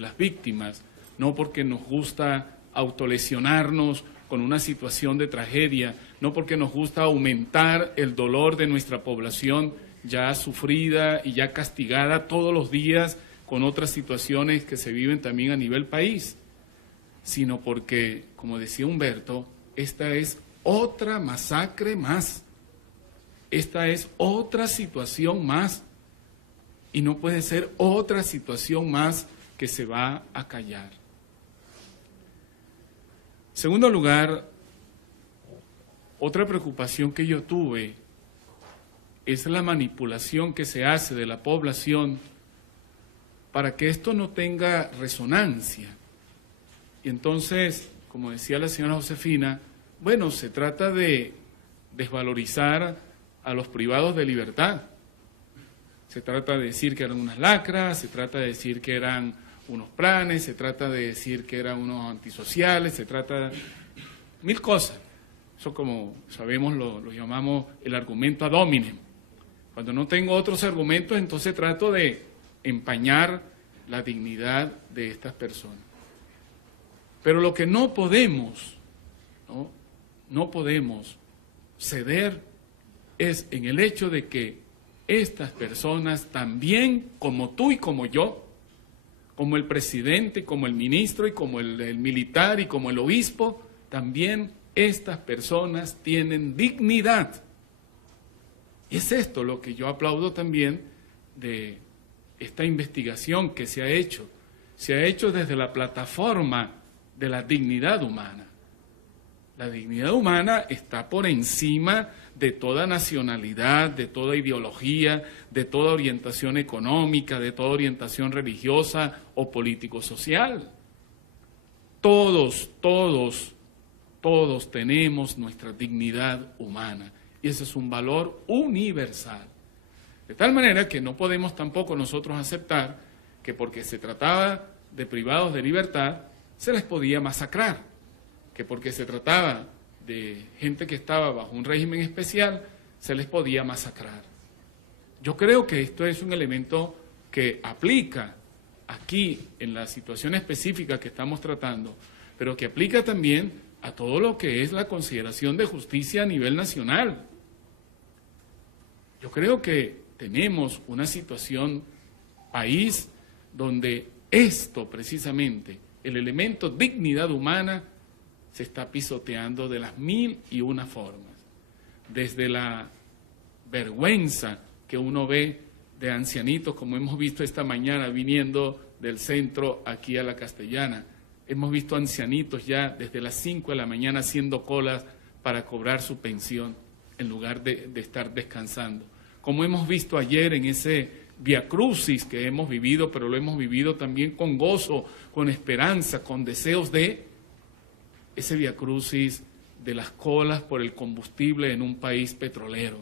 las víctimas, no porque nos gusta autolesionarnos con una situación de tragedia, no porque nos gusta aumentar el dolor de nuestra población ya sufrida y ya castigada todos los días con otras situaciones que se viven también a nivel país, sino porque, como decía Humberto, esta es otra masacre más, esta es otra situación más, y no puede ser otra situación más que se va a callar. En segundo lugar, otra preocupación que yo tuve es la manipulación que se hace de la población para que esto no tenga resonancia. Y entonces, como decía la señora Josefina, bueno, se trata de desvalorizar a los privados de libertad. Se trata de decir que eran unas lacras, se trata de decir que eran unos planes, se trata de decir que eran unos antisociales, se trata de mil cosas. Eso, como sabemos, lo llamamos el argumento ad hominem. Cuando no tengo otros argumentos, entonces trato de empañar la dignidad de estas personas. Pero lo que no podemos ceder es en el hecho de que estas personas también, como tú y como yo, como el presidente, como el ministro y como el militar y como el obispo, también estas personas tienen dignidad. Y es esto lo que yo aplaudo también de esta investigación que se ha hecho. Se ha hecho desde la plataforma de la dignidad humana. La dignidad humana está por encima de toda nacionalidad, de toda ideología, de toda orientación económica, de toda orientación religiosa o político-social. Todos tenemos nuestra dignidad humana y ese es un valor universal. De tal manera que no podemos tampoco nosotros aceptar que porque se trataba de privados de libertad se les podía masacrar, que porque se trataba de gente que estaba bajo un régimen especial se les podía masacrar. Yo creo que esto es un elemento que aplica aquí en la situación específica que estamos tratando, pero que aplica también a todo lo que es la consideración de justicia a nivel nacional. Yo creo que tenemos una situación país donde esto precisamente, el elemento dignidad humana, se está pisoteando de las 1001 formas. Desde la vergüenza que uno ve de ancianitos, como hemos visto esta mañana viniendo del centro aquí a la Castellana. Hemos visto ancianitos ya desde las 5 de la mañana haciendo colas para cobrar su pensión en lugar de estar descansando. Como hemos visto ayer en ese viacrucis que hemos vivido, pero lo hemos vivido también con gozo, con esperanza, con deseos de ese viacrucis de las colas por el combustible en un país petrolero.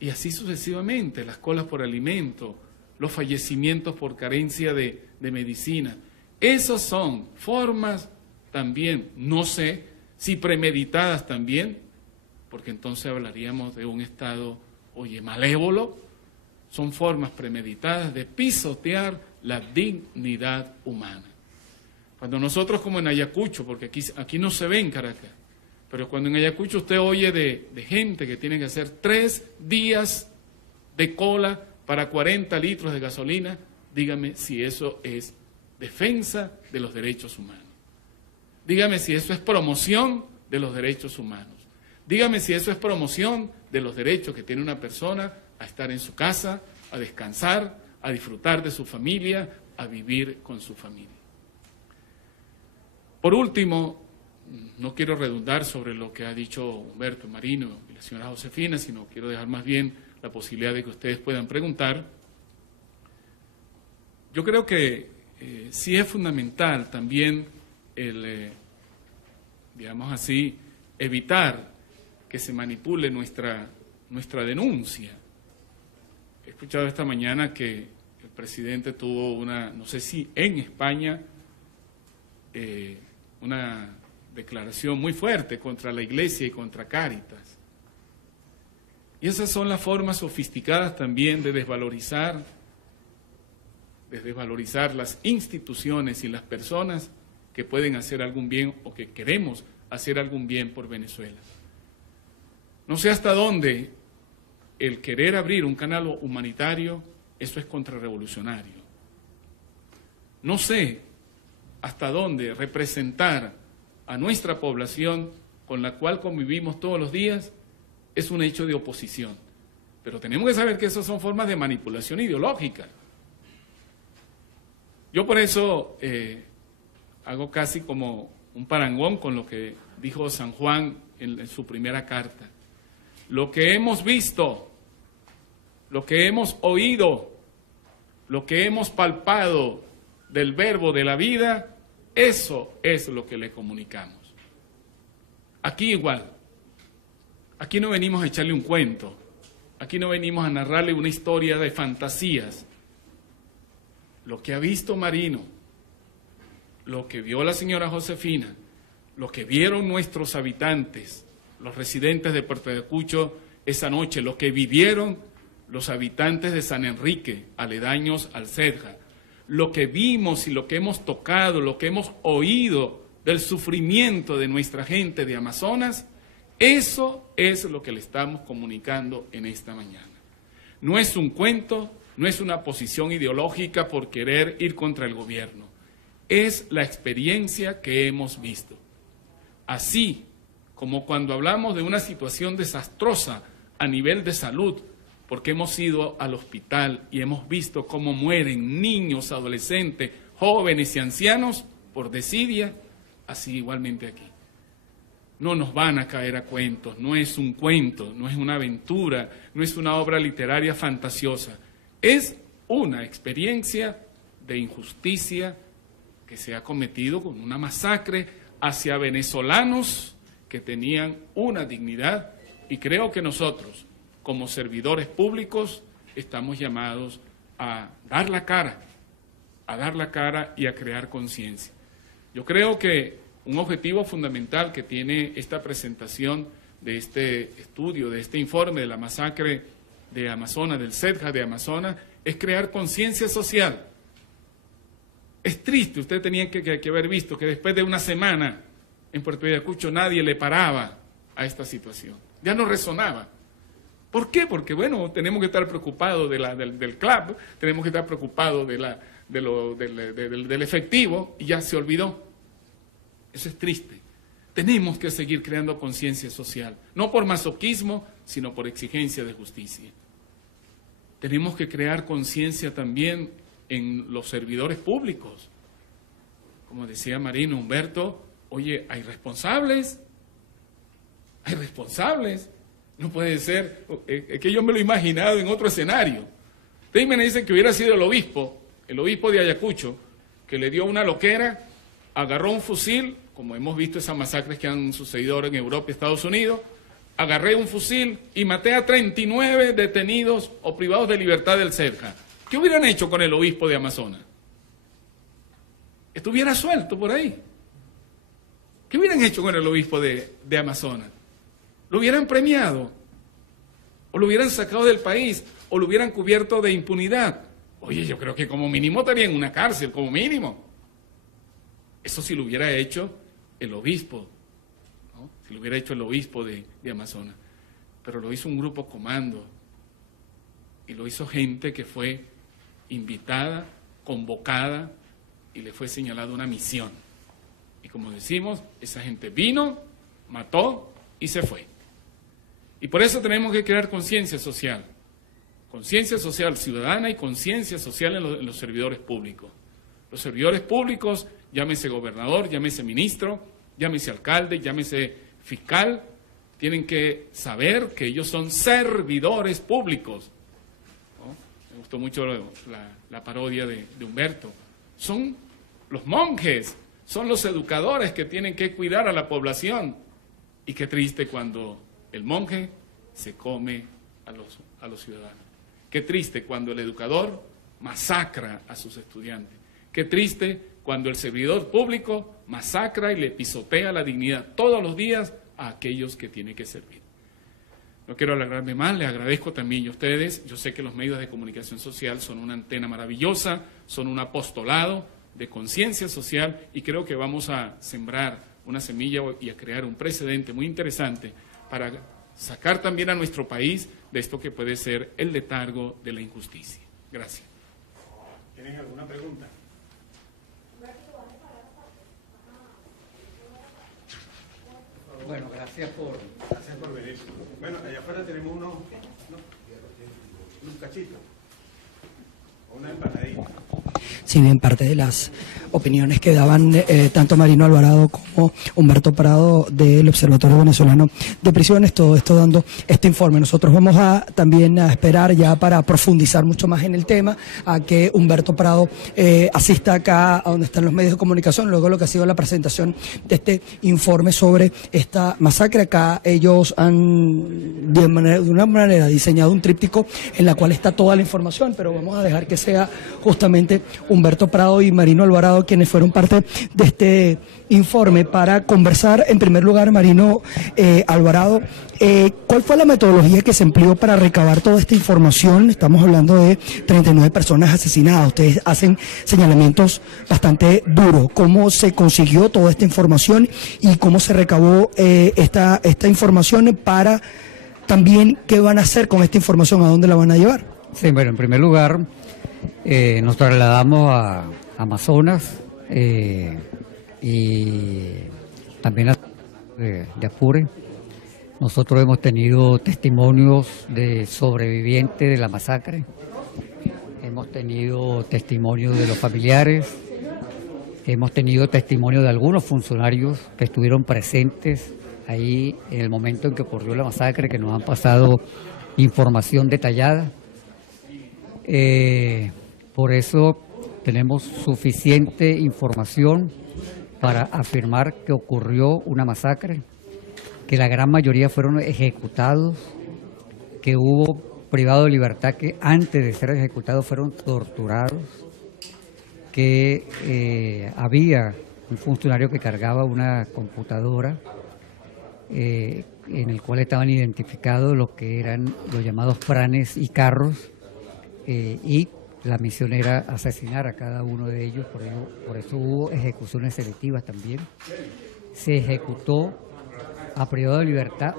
Y así sucesivamente, las colas por alimento, los fallecimientos por carencia de medicina. Esas son formas también, no sé si premeditadas también, porque entonces hablaríamos de un Estado, malévolo, son formas premeditadas de pisotear la dignidad humana. Cuando nosotros, como en Ayacucho, porque aquí no se ve en Caracas, pero cuando en Ayacucho usted oye de gente que tiene que hacer 3 días de cola para 40 litros de gasolina, dígame si eso es defensa de los derechos humanos. Dígame si eso es promoción de los derechos humanos. Dígame si eso es promoción de los derechos que tiene una persona a estar en su casa, a descansar, a disfrutar de su familia, a vivir con su familia. Por último, no quiero redundar sobre lo que ha dicho Humberto Marino y la señora Josefina, sino quiero dejar más bien la posibilidad de que ustedes puedan preguntar. Yo creo que sí es fundamental también digamos así, evitar que se manipule nuestra nuestra denuncia. He escuchado esta mañana que el presidente tuvo una, no sé si en España, una declaración muy fuerte contra la Iglesia y contra Cáritas. Y esas son las formas sofisticadas también de desvalorizar las instituciones y las personas que pueden hacer algún bien o que queremos hacer algún bien por Venezuela. No sé hasta dónde el querer abrir un canal humanitario, eso es contrarrevolucionario. No sé hasta dónde representar a nuestra población con la cual convivimos todos los días es un hecho de oposición. Pero tenemos que saber que esas son formas de manipulación ideológica. Yo por eso hago casi como un parangón con lo que dijo San Juan en su primera carta. Lo que hemos visto, lo que hemos oído, lo que hemos palpado del verbo de la vida, eso es lo que le comunicamos. Aquí igual, aquí no venimos a echarle un cuento, aquí no venimos a narrarle una historia de fantasías. Lo que ha visto Marino, lo que vio la señora Josefina, lo que vieron nuestros habitantes, los residentes de Puerto Ayacucho esa noche, lo que vivieron los habitantes de San Enrique, aledaños al Cedja, lo que vimos y lo que hemos tocado, lo que hemos oído del sufrimiento de nuestra gente de Amazonas, eso es lo que le estamos comunicando en esta mañana. No es un cuento, no es una posición ideológica por querer ir contra el gobierno, es la experiencia que hemos visto. Así como cuando hablamos de una situación desastrosa a nivel de salud, porque hemos ido al hospital y hemos visto cómo mueren niños, adolescentes, jóvenes y ancianos por desidia, así igualmente aquí. No nos van a caer a cuentos, no es un cuento, no es una aventura, no es una obra literaria fantasiosa, es una experiencia de injusticia que se ha cometido con una masacre hacia venezolanos que tenían una dignidad, y creo que nosotros, como servidores públicos, estamos llamados a dar la cara y a crear conciencia. Yo creo que un objetivo fundamental que tiene esta presentación de este estudio, de este informe de la masacre de Amazonas, del Cedja de Amazonas, es crear conciencia social. Es triste, usted tenía que haber visto que después de una semana en Puerto Ayacucho nadie le paraba a esta situación. Ya no resonaba. ¿Por qué? Porque, bueno, tenemos que estar preocupados del club, tenemos que estar preocupados del efectivo, y ya se olvidó. Eso es triste. Tenemos que seguir creando conciencia social, no por masoquismo, sino por exigencia de justicia. Tenemos que crear conciencia también en los servidores públicos. Como decía Marino, Humberto, oye, hay responsables. No puede ser, es que yo me lo he imaginado en otro escenario. Ustedes me dicen que hubiera sido el obispo de Ayacucho, que le dio una loquera, agarró un fusil, como hemos visto esas masacres que han sucedido en Europa y Estados Unidos, agarré un fusil y maté a 39 detenidos o privados de libertad del Cedja. ¿Qué hubieran hecho con el obispo de Amazonas? Estuviera suelto por ahí. ¿Qué hubieran hecho con el obispo de Amazonas? ¿Lo hubieran premiado? ¿O lo hubieran sacado del país? ¿O lo hubieran cubierto de impunidad? Oye, yo creo que como mínimo estaría en una cárcel, como mínimo. Eso si lo hubiera hecho el obispo, ¿no? Si lo hubiera hecho el obispo de Amazonas. Pero lo hizo un grupo comando. Y lo hizo gente que fue invitada, convocada, y le fue señalada una misión. Y como decimos, esa gente vino, mató y se fue. Y por eso tenemos que crear conciencia social ciudadana y conciencia social en los servidores públicos. Los servidores públicos, llámese gobernador, llámese ministro, llámese alcalde, llámese fiscal, tienen que saber que ellos son servidores públicos. ¿No? Me gustó mucho la parodia de Humberto. Son los monjes, son los educadores que tienen que cuidar a la población. Y qué triste cuando el monje se come a los ciudadanos. Qué triste cuando el educador masacra a sus estudiantes. Qué triste cuando el servidor público masacra y le pisotea la dignidad todos los días a aquellos que tiene que servir. No quiero alargarme más, les agradezco también a ustedes. Yo sé que los medios de comunicación social son una antena maravillosa, son un apostolado de conciencia social y creo que vamos a sembrar una semilla y a crear un precedente muy interesante para sacar también a nuestro país de esto que puede ser el letargo de la injusticia. Gracias. ¿Tienes alguna pregunta? Bueno, gracias por venir. Bueno, allá afuera tenemos un cachito, una empanadita. Si bien parte de las opiniones que daban tanto Marino Alvarado como Humberto Prado del Observatorio Venezolano de Prisiones, todo esto dando este informe. Nosotros vamos también a esperar ya para profundizar mucho más en el tema, a que Humberto Prado asista acá a donde están los medios de comunicación, luego lo que ha sido la presentación de este informe sobre esta masacre. Acá ellos han de una manera diseñado un tríptico en la cual está toda la información, pero vamos a dejar que sea justamente Humberto Prado y Marino Alvarado quienes fueron parte de este informe para conversar. En primer lugar, Marino Alvarado, ¿cuál fue la metodología que se empleó para recabar toda esta información? Estamos hablando de 39 personas asesinadas. Ustedes hacen señalamientos bastante duros. ¿Cómo se consiguió toda esta información y cómo se recabó esta información para también qué van a hacer con esta información? ¿A dónde la van a llevar? Sí, bueno, en primer lugar, nos trasladamos a Amazonas y también de Apure. Nosotros hemos tenido testimonios de sobrevivientes de la masacre, hemos tenido testimonios de los familiares, hemos tenido testimonios de algunos funcionarios que estuvieron presentes ahí en el momento en que ocurrió la masacre, que nos han pasado información detallada. Por eso tenemos suficiente información para afirmar que ocurrió una masacre, que la gran mayoría fueron ejecutados, que hubo privados de libertad que antes de ser ejecutados fueron torturados, que había un funcionario que cargaba una computadora en el cual estaban identificados lo que eran los llamados pranes y carros, y la misión era asesinar a cada uno de ellos, por eso hubo ejecuciones selectivas también. Se ejecutó a privado de libertad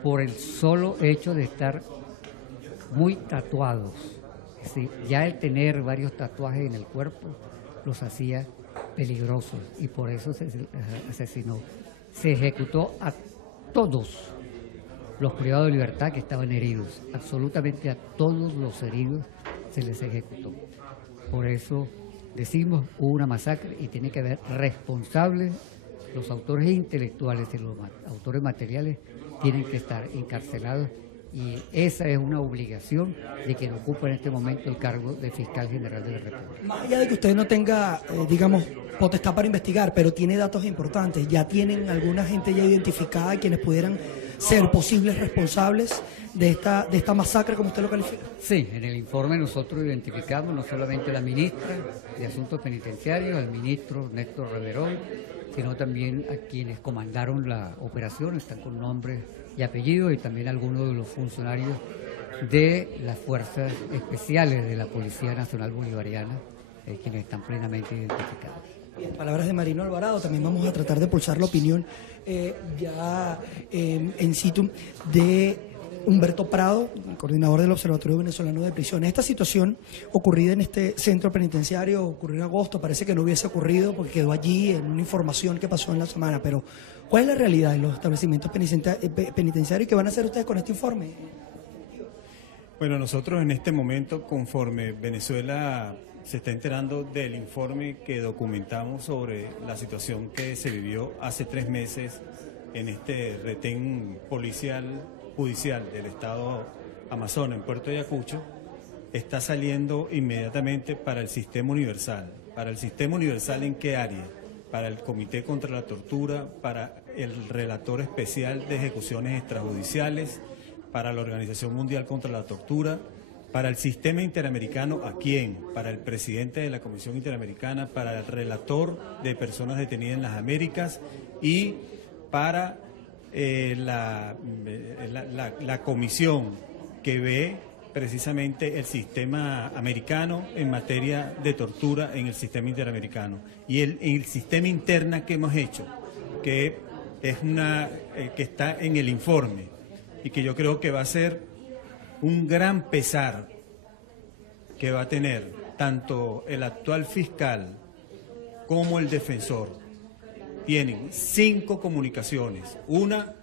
por el solo hecho de estar muy tatuados. Es decir, ya el tener varios tatuajes en el cuerpo los hacía peligrosos y por eso se asesinó. Se ejecutó a todos los privados de libertad que estaban heridos, absolutamente a todos los heridos se les ejecutó. Por eso decimos, hubo una masacre y tiene que haber responsables. Los autores intelectuales y los autores materiales tienen que estar encarcelados y esa es una obligación de quien ocupa en este momento el cargo de Fiscal General de la República. Más allá de que usted no tenga, digamos, potestad para investigar, pero tiene datos importantes, ¿ya tienen alguna gente ya identificada quienes pudieran ser posibles responsables de esta masacre, como usted lo califica? Sí, en el informe nosotros identificamos no solamente a la ministra de Asuntos Penitenciarios, al ministro Néstor Reverol, sino también a quienes comandaron la operación, están con nombres y apellidos, y también algunos de los funcionarios de las fuerzas especiales de la Policía Nacional Bolivariana, quienes están plenamente identificados. Bien, palabras de Marino Alvarado. También vamos a tratar de pulsar la opinión en situ de Humberto Prado, coordinador del Observatorio Venezolano de Prisiones. Esta situación ocurrida en este centro penitenciario ocurrió en agosto, parece que no hubiese ocurrido porque quedó allí en una información que pasó en la semana, pero ¿cuál es la realidad de los establecimientos penitenciarios? ¿Qué van a hacer ustedes con este informe? Bueno, nosotros en este momento, conforme Venezuela se está enterando del informe que documentamos sobre la situación que se vivió hace 3 meses en este retén judicial del estado Amazonas, en Puerto Ayacucho, está saliendo inmediatamente para el sistema universal. ¿Para el sistema universal en qué área? Para el Comité contra la Tortura, para el Relator Especial de Ejecuciones Extrajudiciales, para la Organización Mundial contra la Tortura, para el sistema interamericano, ¿a quién? Para el presidente de la Comisión Interamericana, para el relator de personas detenidas en las Américas y para la comisión que ve precisamente el sistema americano en materia de tortura en el sistema interamericano y el sistema interna que hemos hecho, que es que está en el informe y que yo creo que va a ser un gran pesar que va a tener tanto el actual fiscal como el defensor. Tienen 5 comunicaciones, una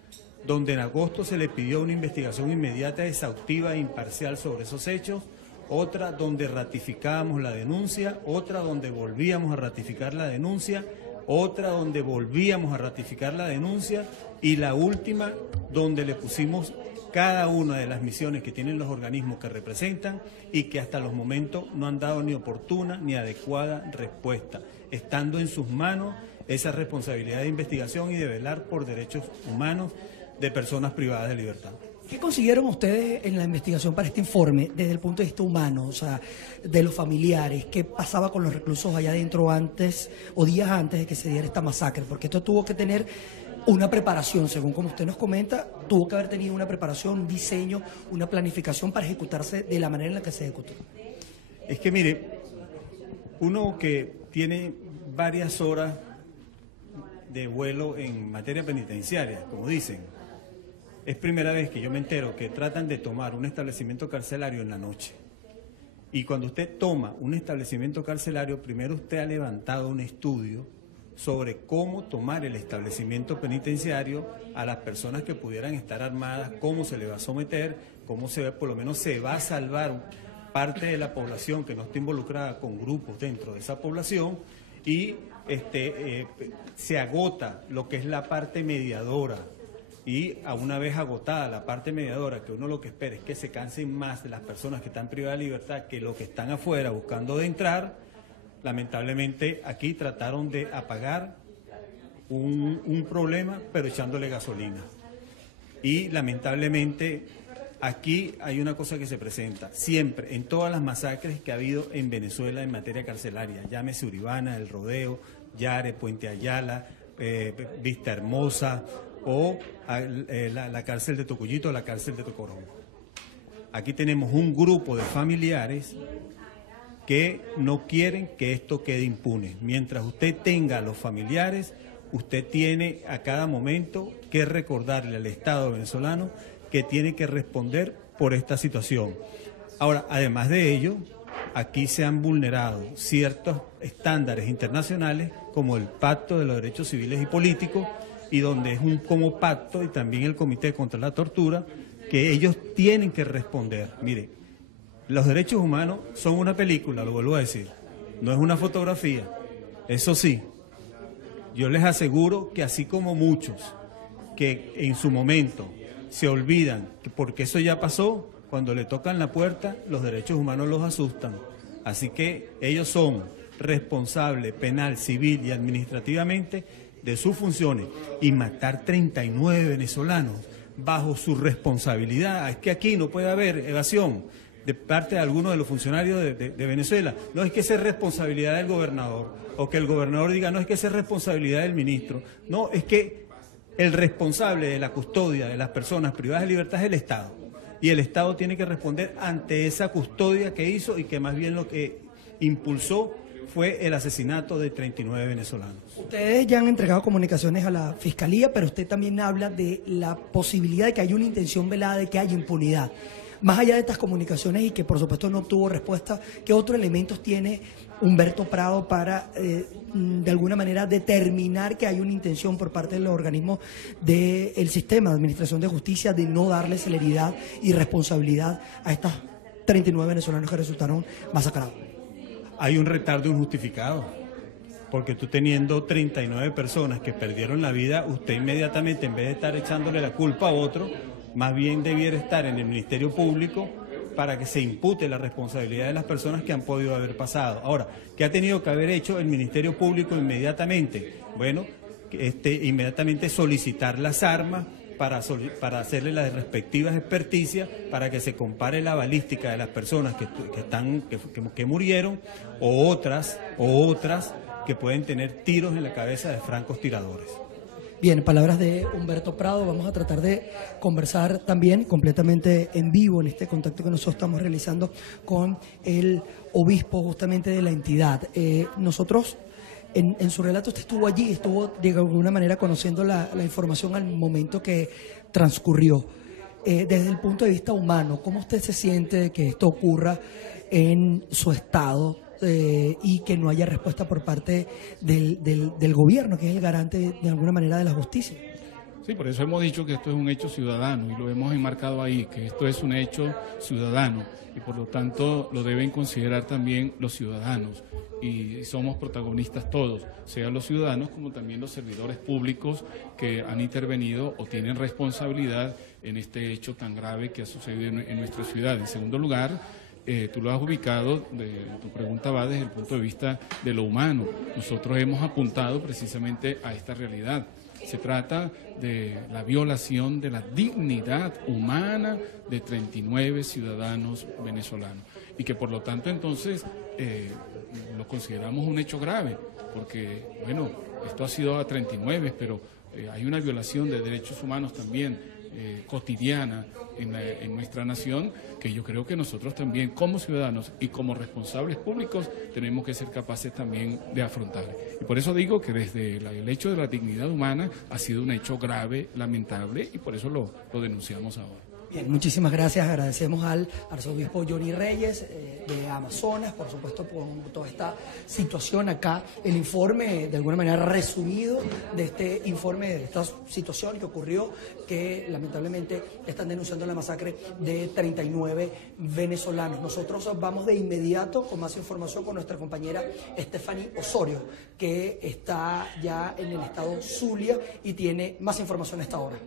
donde en agosto se le pidió una investigación inmediata, exhaustiva e imparcial sobre esos hechos, otra donde ratificábamos la denuncia, otra donde volvíamos a ratificar la denuncia, otra donde volvíamos a ratificar la denuncia y la última donde le pusimos cada una de las misiones que tienen los organismos que representan y que hasta los momentos no han dado ni oportuna ni adecuada respuesta, estando en sus manos esa responsabilidad de investigación y de velar por derechos humanos de personas privadas de libertad. ¿Qué consiguieron ustedes en la investigación para este informe desde el punto de vista humano, o sea, de los familiares? ¿Qué pasaba con los reclusos allá adentro antes o días antes de que se diera esta masacre? Porque esto tuvo que tener una preparación, según como usted nos comenta, tuvo que haber tenido una preparación, un diseño, una planificación para ejecutarse de la manera en la que se ejecutó. Es que mire, uno que tiene varias horas de vuelo en materia penitenciaria, como dicen, es primera vez que yo me entero que tratan de tomar un establecimiento carcelario en la noche. Y cuando usted toma un establecimiento carcelario, primero usted ha levantado un estudio sobre cómo tomar el establecimiento penitenciario a las personas que pudieran estar armadas, cómo se le va a someter, cómo por lo menos se va a salvar parte de la población que no está involucrada con grupos dentro de esa población y se agota lo que es la parte mediadora. Y a una vez agotada la parte mediadora, que uno lo que espera es que se cansen más de las personas que están privadas de libertad que los que están afuera buscando de entrar, lamentablemente aquí trataron de apagar un problema, pero echándole gasolina. Y lamentablemente aquí hay una cosa que se presenta siempre, en todas las masacres que ha habido en Venezuela en materia carcelaria, llámese Uribana, El Rodeo, Yare, Puente Ayala, Vista Hermosa o la cárcel de Tocuyito o la cárcel de Tocorón. Aquí tenemos un grupo de familiares que no quieren que esto quede impune. Mientras usted tenga a los familiares, usted tiene a cada momento que recordarle al Estado venezolano que tiene que responder por esta situación. Ahora, además de ello, aquí se han vulnerado ciertos estándares internacionales como el Pacto de los Derechos Civiles y Políticos, y donde es un como pacto y también el Comité contra la Tortura, que ellos tienen que responder. Mire, los derechos humanos son una película, lo vuelvo a decir, no es una fotografía. Eso sí, yo les aseguro que así como muchos que en su momento se olvidan, que porque eso ya pasó, cuando le tocan la puerta, los derechos humanos los asustan. Así que ellos son responsables penal, civil y administrativamente de sus funciones, y matar 39 venezolanos bajo su responsabilidad. Es que aquí no puede haber evasión de parte de algunos de los funcionarios de Venezuela. No es que sea responsabilidad del gobernador, o que el gobernador diga, no es que sea responsabilidad del ministro. No, es que el responsable de la custodia de las personas privadas de libertad es el Estado. Y el Estado tiene que responder ante esa custodia que hizo y que más bien lo que impulsó fue el asesinato de 39 venezolanos. Ustedes ya han entregado comunicaciones a la Fiscalía, pero usted también habla de la posibilidad de que haya una intención velada de que haya impunidad. Más allá de estas comunicaciones y que por supuesto no obtuvo respuesta, ¿qué otros elementos tiene Humberto Prado para de alguna manera determinar que hay una intención por parte de los organismos del sistema de administración de justicia de no darle celeridad y responsabilidad a estos 39 venezolanos que resultaron masacrados? Hay un retardo injustificado, porque tú teniendo 39 personas que perdieron la vida, usted inmediatamente, en vez de estar echándole la culpa a otro, más bien debiera estar en el Ministerio Público para que se impute la responsabilidad de las personas que han podido haber pasado. Ahora, ¿qué ha tenido que haber hecho el Ministerio Público inmediatamente? Bueno, inmediatamente solicitar las armas para hacerle las respectivas experticias para que se compare la balística de las personas que murieron o otras que pueden tener tiros en la cabeza de francos tiradores. Bien, palabras de Humberto Prado. Vamos a tratar de conversar también completamente en vivo en este contacto que nosotros estamos realizando con el obispo justamente de la entidad. Nosotros, en su relato, usted estuvo allí, estuvo de alguna manera conociendo la información al momento que transcurrió. Desde el punto de vista humano, ¿cómo usted se siente de que esto ocurra en su estado? Y que no haya respuesta por parte del gobierno, que es el garante de alguna manera de la justicia. Sí, por eso hemos dicho que esto es un hecho ciudadano y lo hemos enmarcado ahí, que esto es un hecho ciudadano y por lo tanto lo deben considerar también los ciudadanos y somos protagonistas todos, sean los ciudadanos como también los servidores públicos que han intervenido o tienen responsabilidad en este hecho tan grave que ha sucedido en nuestra ciudad. En segundo lugar, tú lo has ubicado, tu pregunta va desde el punto de vista de lo humano. Nosotros hemos apuntado precisamente a esta realidad. Se trata de la violación de la dignidad humana de 39 ciudadanos venezolanos y que por lo tanto entonces lo consideramos un hecho grave porque, bueno, esto ha sido a 39, pero hay una violación de derechos humanos también cotidiana en nuestra nación, que yo creo que nosotros también como ciudadanos y como responsables públicos tenemos que ser capaces también de afrontar. Y por eso digo que desde el hecho de la dignidad humana ha sido un hecho grave, lamentable, y por eso lo denunciamos ahora. Bien, muchísimas gracias. Agradecemos al arzobispo Johnny Reyes de Amazonas, por supuesto, por toda esta situación acá. El informe, de alguna manera, resumido de este informe, de esta situación que ocurrió, que lamentablemente están denunciando la masacre de 39 venezolanos. Nosotros vamos de inmediato con más información con nuestra compañera Stephanie Osorio, que está ya en el estado Zulia y tiene más información a esta hora.